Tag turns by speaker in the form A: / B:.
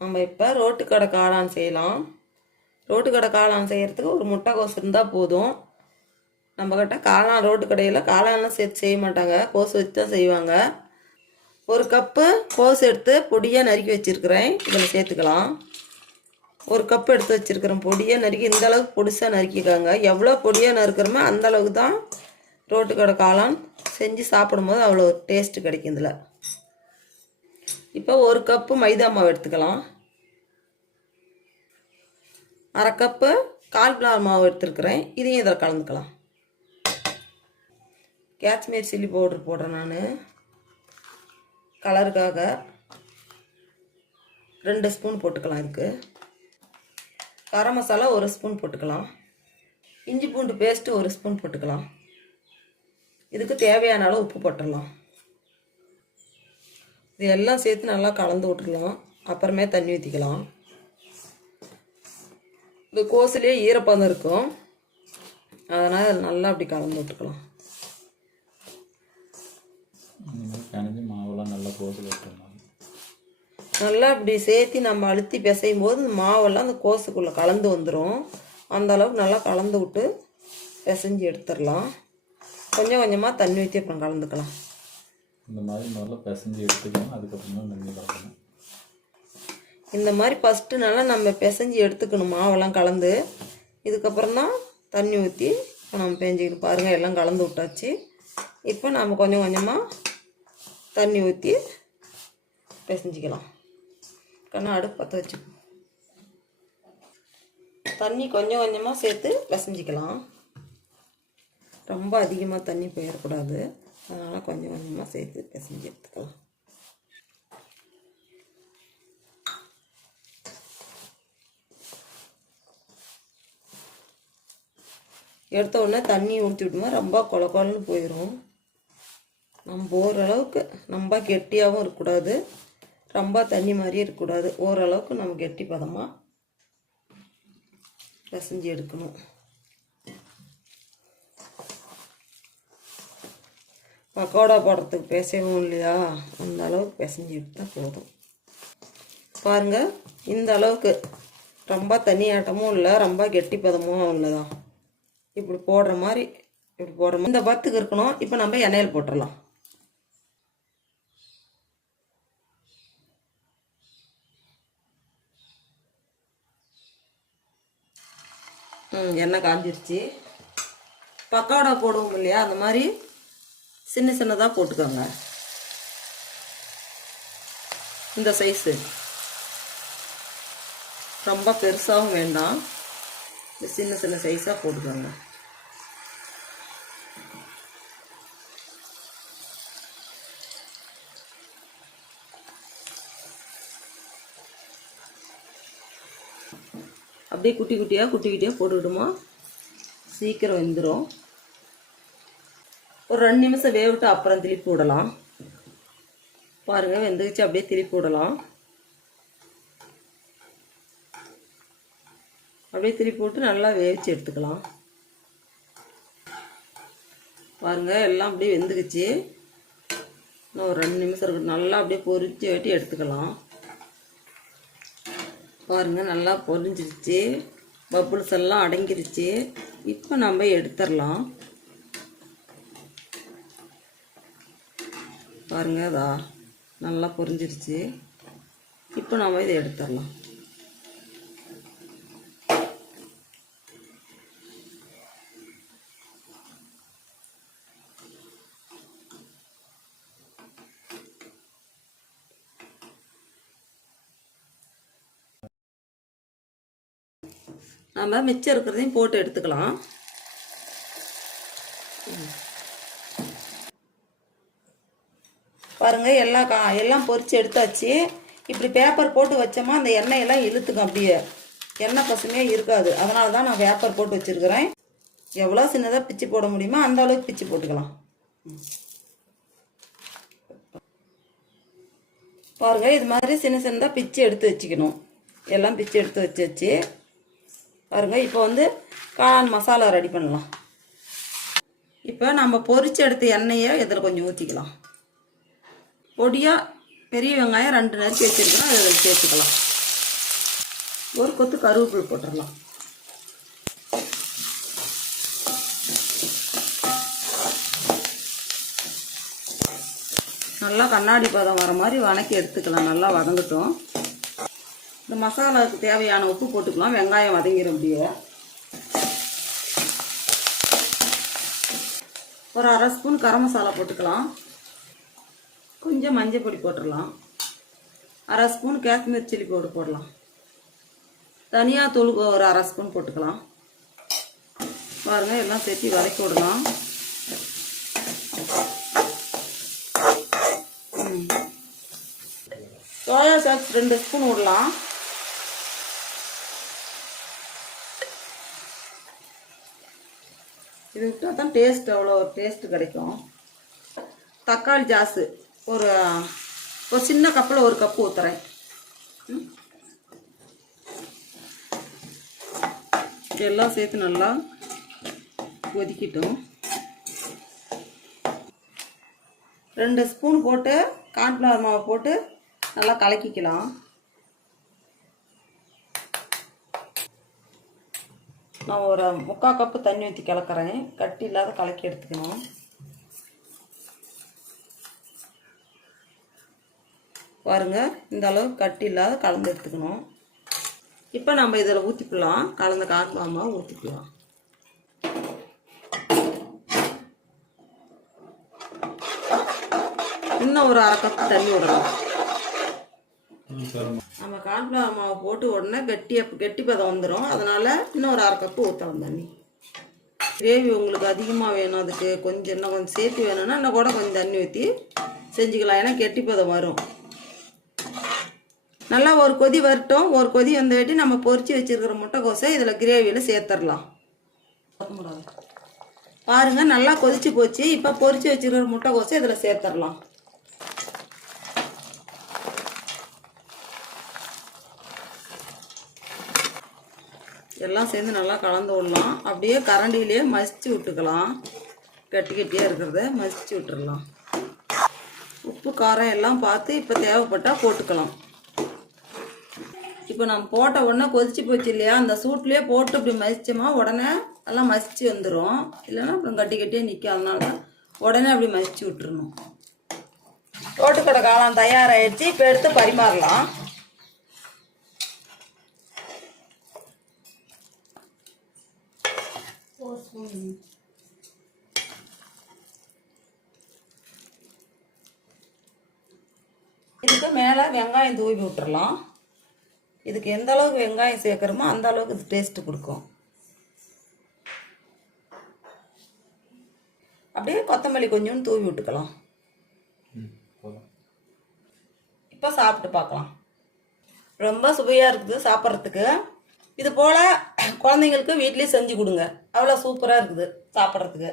A: நம்ம இப்போ ரோட்டு கடை காளான் செய்யலாம். ரோட்டு கடை காளான் செய்கிறதுக்கு ஒரு முட்டைக்கோஸ் இருந்தால் போதும். நம்மக்கிட்ட காளான் ரோட்டு கடையில் காளான்லாம் சேர்த்து செய்ய மாட்டாங்க. கோஸ் வச்சு தான் செய்வாங்க. ஒரு கப்பு கோஸ் எடுத்து பொடியாக நறுக்கி வச்சுருக்கிறேன். இதில் சேர்த்துக்கலாம். ஒரு கப் எடுத்து வச்சுருக்கிறேன். பொடியாக நறுக்கி இந்த அளவுக்கு பொடிசாக நறுக்கிக்காங்க. எவ்வளோ பொடியாக நறுக்கிறோமோ அந்தளவுக்கு தான் ரோட்டு கடை காளான் செஞ்சு சாப்பிடும்போது அவ்வளோ டேஸ்ட்டு கிடைக்கும் இதில். இப்போ ஒரு கப்பு மைதா மாவு எடுத்துக்கலாம். அரை கப்பு கால்ஃப்ளவர் மாவு எடுத்துருக்கிறேன். இதையும் இதில் கலந்துக்கலாம். காஷ்மீர் சில்லி பவுடர் போடுறேன் நான். கலருக்காக ரெண்டு ஸ்பூன் போட்டுக்கலாம் இதுக்கு. கரம் மசாலா ஒரு ஸ்பூன் போட்டுக்கலாம். இஞ்சி பூண்டு பேஸ்ட்டு ஒரு ஸ்பூன் போட்டுக்கலாம். இதுக்கு தேவையான அளவு உப்பு போட்டுடலாம். இது எல்லாம் சேர்த்து நல்லா கலந்து விட்டுடலாம். அப்புறமே தண்ணி ஊற்றிக்கலாம் இந்த கோசுலேயே ஈரப்பதம் இருக்கும். அதனால் அது நல்லா அப்படி கலந்து விட்டுக்கலாம். நல்லா இப்படி சேர்த்து நம்ம அழுத்தி பிசையும் போது இந்த மாவெல்லாம் அந்த கோசுக்குள்ளே கலந்து வந்துடும் அந்த அளவுக்கு நல்லா கலந்து விட்டு பிசைஞ்சு எடுத்துடலாம். கொஞ்சம் கொஞ்சமாக தண்ணி ஊற்றி அப்புறம் கலந்துக்கலாம்.
B: இந்த மாதிரி முதல்ல பிசைஞ்சு எடுத்துக்கணும். அதுக்கப்புறமா தான் பார்க்கணும்
A: இந்த மாதிரி ஃபஸ்ட்டு நல்லா நம்ம பிசைஞ்சு எடுத்துக்கணும்? மாவெல்லாம் கலந்து. இதுக்கப்புறம் தான் தண்ணி ஊற்றி இப்போ நம்ம பேஞ்சிக்கணும். பாருங்கள் எல்லாம் கலந்து விட்டாச்சு. இப்போ நம்ம கொஞ்சம் கொஞ்சமாக தண்ணி ஊற்றி பிசைஞ்சிக்கலாம். கண்ணா அடுப்பு பற்ற வச்சு. தண்ணி கொஞ்சம் கொஞ்சமாக சேர்த்து பிசைஞ்சிக்கலாம். ரொம்ப அதிகமாக தண்ணி போயிடக்கூடாது அதனால் கொஞ்சம் கொஞ்சமாக சேர்த்து பிசைஞ்சு எடுத்துக்கலாம் எடுத்த உடனே தண்ணி ஊற்றி விட்டோமா ரொம்ப கொல கொலன்னு போயிடும் நம்ம ஓரளவுக்கு ரொம்ப கெட்டியாகவும் இருக்கக்கூடாது ரொம்ப தண்ணி மாதிரியும் இருக்கக்கூடாது ஓரளவுக்கு நம்ம கெட்டி பதமாக பிசைஞ்சு எடுக்கணும் பக்கோடா போடுறதுக்கு பேசவும் இல்லையா? அந்த அளவுக்கு பிசைஞ்சு எடுத்தால் போதும். பாருங்கள் இந்த அளவுக்கு ரொம்ப தண்ணி ஆட்டமும் இல்லை ரொம்ப கெட்டி பதமும் இல்லைதான் இப்படி போடுற மாதிரி இப்படி போடுற மாதிரி. இந்த பத்துக்கு இருக்கணும் இப்போ நம்ம எண்ணெயில் போட்டுடலாம் ம் எண்ணெய் காஞ்சிருச்சு. பக்கோடா போடுவோம் இல்லையா? அந்த மாதிரி சின்ன சின்னதாக போட்டுக்கோங்க. இந்த சைஸு ரொம்ப பெருசாகவும் வேண்டாம். இந்த சின்ன சின்ன சைஸாக போட்டுக்கோங்க. அப்படியே குட்டி குட்டியாக குட்டி குட்டியாக போட்டுக்கிட்டோமா? சீக்கிரம் வெந்துடும் ஒரு ரெண்டு நிமிஷம் வேவிட்டு அப்புறம் திருப்பி விடலாம் பாருங்கள் வெந்துக்கிச்சு அப்படியே திருப்பி விடலாம் அப்படியே திருப்பி விட்டு நல்லா வேவிச்சு எடுத்துக்கலாம். பாருங்க எல்லாம் அப்படியே வெந்துக்குச்சு இன்னும் ஒரு ரெண்டு நிமிஷம் இருக்கு. நல்லா அப்படியே பொரிச்சு வெட்டி எடுத்துக்கலாம். பாருங்க நல்லா பொரிஞ்சிருச்சு பப்புள்ஸ் எல்லாம் அடங்கிருச்சு. இப்போ நம்ம எடுத்துடலாம். பாருங்க அதா நல்லா பொரிஞ்சிருச்சு. இப்போ நாம் இதை எடுத்துடலாம். நம்ம மிச்சம் இருக்கிறதையும் போட்டு எடுத்துக்கலாம். பாருங்க எல்லாம் கா எல்லாம் பொறிச்சு எடுத்தாச்சு. இப்படி பேப்பர் போட்டு வச்சோமா அந்த எண்ணெயெல்லாம் இழுத்துக்கும் அப்படியே. எண்ணெய் பசுமையாக இருக்காது. அதனால தான் நான் பேப்பர் போட்டு வச்சுருக்கிறேன். எவ்வளோ சின்னதாக பிச்சு போட முடியுமோ அந்த அளவுக்கு பிச்சு போட்டுக்கலாம். ம். பாருங்க இது மாதிரி சின்ன சின்னதாக பிச்சு எடுத்து வச்சுக்கணும். எல்லாம் பிச்சு எடுத்து வச்சு பாருங்க இப்போ வந்து காளான் மசாலா ரெடி பண்ணலாம். இப்போ நம்ம பொரிச்சு எடுத்த எண்ணெயை இதில் கொஞ்சம் ஊற்றிக்கலாம் பொடியாக பெரிய வெங்காயம் ரெண்டு நறுக்கி வச்சுருக்கிறோம். அதை சேர்த்துக்கலாம். ஒரு கொத்து கருவேப்பிலை போட்டுடலாம். நல்லா கண்ணாடி பதம் வர மாதிரி வணக்கி எடுத்துக்கலாம். நல்லா வதங்கட்டும். இந்த மசாலாவுக்கு தேவையான உப்பு போட்டுக்கலாம். வெங்காயம் வதங்கிடும் அப்படியே ஒரு அரை ஸ்பூன் கரம் மசாலா போட்டுக்கலாம். கொஞ்சம் மஞ்சள் பொடி போட்டுடலாம். அரை ஸ்பூன் காஷ்மீர் சில்லி பவுடர் போடலாம். தனியா தூள் ஒரு அரை ஸ்பூன் போட்டுக்கலாம். பாருங்கள் எல்லாம் சேர்த்து வதக்கி விடலாம். சோயா சாஸ் ரெண்டு ஸ்பூன் விடலாம். இது விட்டால் தான் டேஸ்ட் அவ்வளோ டேஸ்ட் கிடைக்கும். தக்காளி ஜாஸு. ஒரு ஒரு சின்ன கப்பில் ஒரு கப்பு ஊற்றுறேன் எல்லாம் சேர்த்து நல்லா கொதிக்கிட்டோம். ரெண்டு ஸ்பூன் போட்டு கார்ன்ஃப்ளவர் மாவை போட்டு நல்லா கலக்கிக்கலாம். நான் ஒரு முக்கால் கப்பு தண்ணி ஊற்றி கலக்கிறேன். கட்டி இல்லாத கலக்கி எடுத்துக்கணும். பாருங்க இந்த அளவு கட்டி இல்லாத கலந்து எடுத்துக்கணும். இப்போ நம்ம இதில் ஊற்றிக்கலாம் கலந்த காரணமாக ஊற்றிக்கலாம் இன்னும் ஒரு அரை கப்பு தண்ணி விடலாம் நம்ம கார்ன்ஃப்ளவர் மாவு போட்டு உடனே கெட்டி கெட்டி பதம் வந்துடும் அதனால் இன்னும் ஒரு அரை கப்பு ஊற்றலாம் தண்ணி. கிரேவி உங்களுக்கு அதிகமாக வேணும் அதுக்கு. கொஞ்சம் இன்னும் கொஞ்சம் சேர்த்து வேணும்னா இன்னும் கூட கொஞ்சம் தண்ணி ஊற்றி செஞ்சுக்கலாம். ஏன்னா கெட்டி பதம் வரும். நல்லா ஒரு கொதி வரட்டும். ஒரு கொதி வந்த நம்ம பொறிச்சு வச்சுருக்கிற முட்டைக்கோசை இதில் கிரேவியில் சேர்த்துடலாம். பாருங்கள் நல்லா கொதிச்சு போச்சு. இப்போ பொறிச்சு வச்சுருக்கிற முட்டைக்கோசை இதில் சேர்த்துடலாம். எல்லாம் சேர்ந்து நல்லா கலந்து விடலாம். அப்படியே கரண்டிலேயே மசிச்சு விட்டுக்கலாம். கட்டி கட்டியாக இருக்கிறத மசிச்சு விட்டுடலாம் உப்பு காரம் எல்லாம் பார்த்து இப்போ தேவைப்பட்டால் போட்டுக்கலாம். இப்போ நம்ம போட்ட உடனே கொதிச்சு போச்சு இல்லையா? அந்த சூட்லேயே போட்டு இப்படி மசிச்சோமா உடனே எல்லாம் மசிச்சு வந்துடும் இல்லைன்னா அப்புறம் கட்டி கட்டியே நிற்கும் அதனால தான் உடனே அப்படி மசிச்சு விட்டுறணும். தோட்டுக்கடை காலம் தயாராகிடுச்சு இப்போ எடுத்து பரிமாறலாம். இதுக்கு மேலே வெங்காயம் தூவி விட்டுறலாம். இதுக்கு எந்த அளவுக்கு வெங்காயம் சேர்க்குறோமோ அந்த அளவுக்கு இது டேஸ்ட்டு கொடுக்கும். அப்படியே கொத்தமல்லி கொஞ்சோண்டு தூவி விட்டுக்கலாம். இப்போ சாப்பிட்டு பார்க்கலாம். ரொம்ப சுவையாக இருக்குது சாப்பிட்றதுக்கு. இது போல் குழந்தைங்களுக்கு வீட்லேயே செஞ்சு கொடுங்க. அவ்வளோ சூப்பராக இருக்குது சாப்பிட்றதுக்கு.